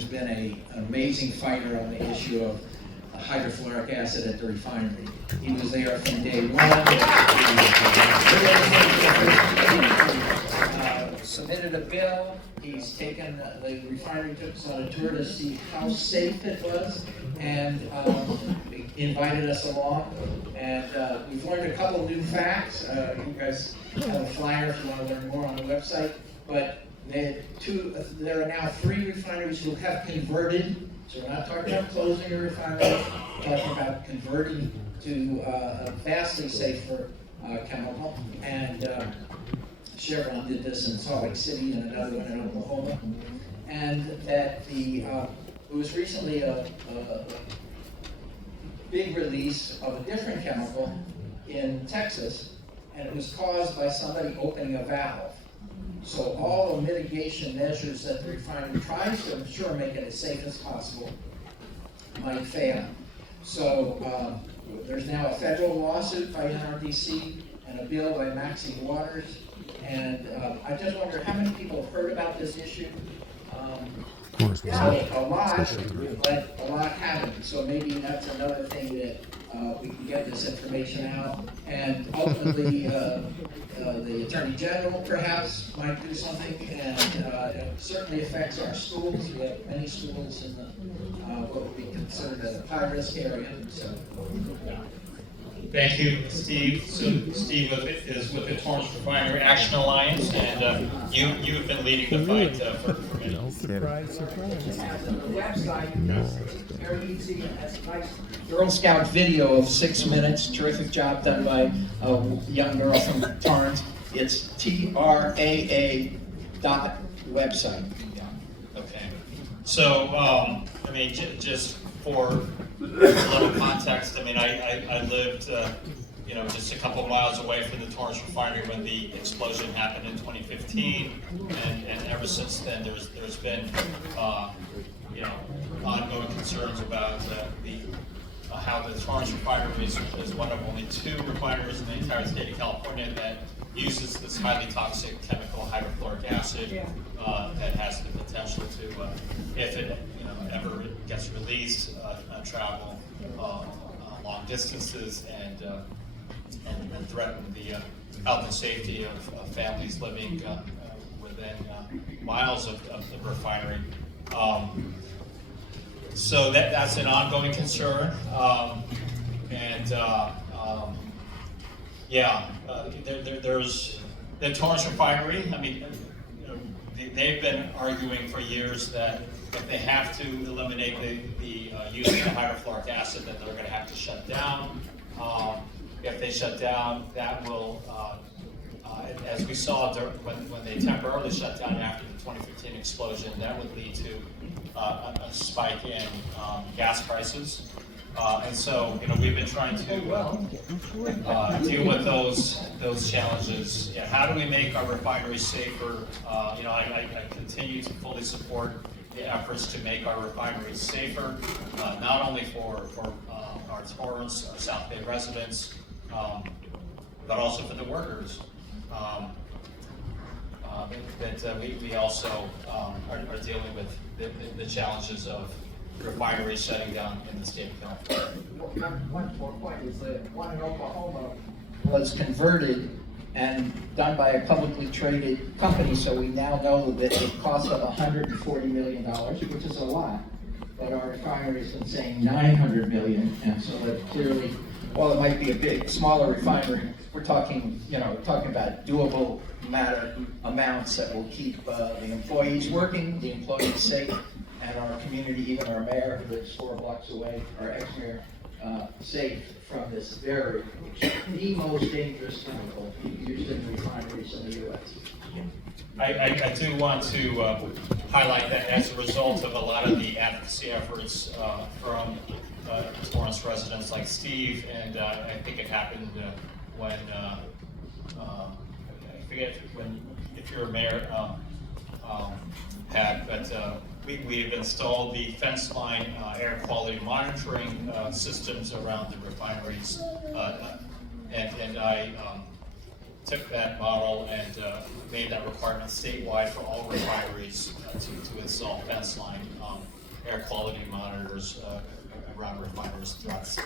has been an amazing fighter on the issue of hydrofluoric acid at the refinery. He was there from day one. Submitted a bill. He's taken, the refinery took us on a tour to see how safe it was, and invited us along. And we've learned a couple new facts. You guys have a flyer if you want to learn more on the website. But there are now 3 refineries who have converted. So we're not talking about closing a refinery, we're talking about converting to a vastly safer chemical. And Chevron did this in Salt Lake City and another one in Oklahoma. And that it was recently a big release of a different chemical in Texas, and it was caused by somebody opening a valve. So all the mitigation measures that the refinery tries to ensure make it as safe as possible might fail. So there's now a federal lawsuit by NRDC and a bill by Maxine Waters. And I just wonder how many people have heard about this issue. A lot, but a lot haven't. So maybe that's another thing that we can get this information out. And ultimately, the Attorney General perhaps might do something. And it certainly affects our schools. We have many schools in the what would be considered a high-risk area. So. Thank you, Steve. So Steve is with the Torrance Refinery Action Alliance, and you have been leading the fight for many years. Surprise. The website is very easy. It has a nice Girl Scout video of 6 minutes. Terrific job done by a young girl from Torrance. It's TRAA website. Okay. So, I mean, just for a little context, I mean, I lived, just a couple miles away from the Torrance Refinery when the explosion happened in 2015, and ever since then, there's been, ongoing concerns about how the Torrance Refinery is one of only 2 refineries in the entire state of California that uses this highly toxic chemical hydrofluoric acid that has the potential to, if it ever gets released, travel long distances and threaten the health and safety of families living within miles of the refinery. So that's an ongoing concern, there's the Torrance Refinery. I mean, they've been arguing for years that if they have to eliminate the use of the hydrofluoric acid, that they're going to have to shut down. If they shut down, that will, as we saw when they temporarily shut down after the 2015 explosion, that would lead to a spike in gas prices. And so, we've been trying to deal with those challenges. How do we make our refineries safer? I continue to fully support the efforts to make our refineries safer, not only for our Torrance, our South Bay residents, but also for the workers. We also are dealing with the challenges of refineries shutting down in the state of California. One more point is that one in Oklahoma was converted and done by a publicly traded company, so we now know that it cost them $140 million, which is a lot. But our refinery has been saying $900 million, and so that clearly, while it might be a smaller refinery, we're talking about doable amounts that will keep the employees working, the employees safe, and our community, even our mayor, who lives 4 blocks away, our ex-mayor, safe from this the most dangerous chemical used in refineries in the U.S. I do want to highlight that as a result of a lot of the advocacy efforts from Torrance residents like Steve, and I think it happened when, I forget if you're a mayor, Pat, but we have installed the fence line air quality monitoring systems around the refineries, and I took that model and made that requirement statewide for all refineries to install fence line air quality monitors around refineries throughout the state.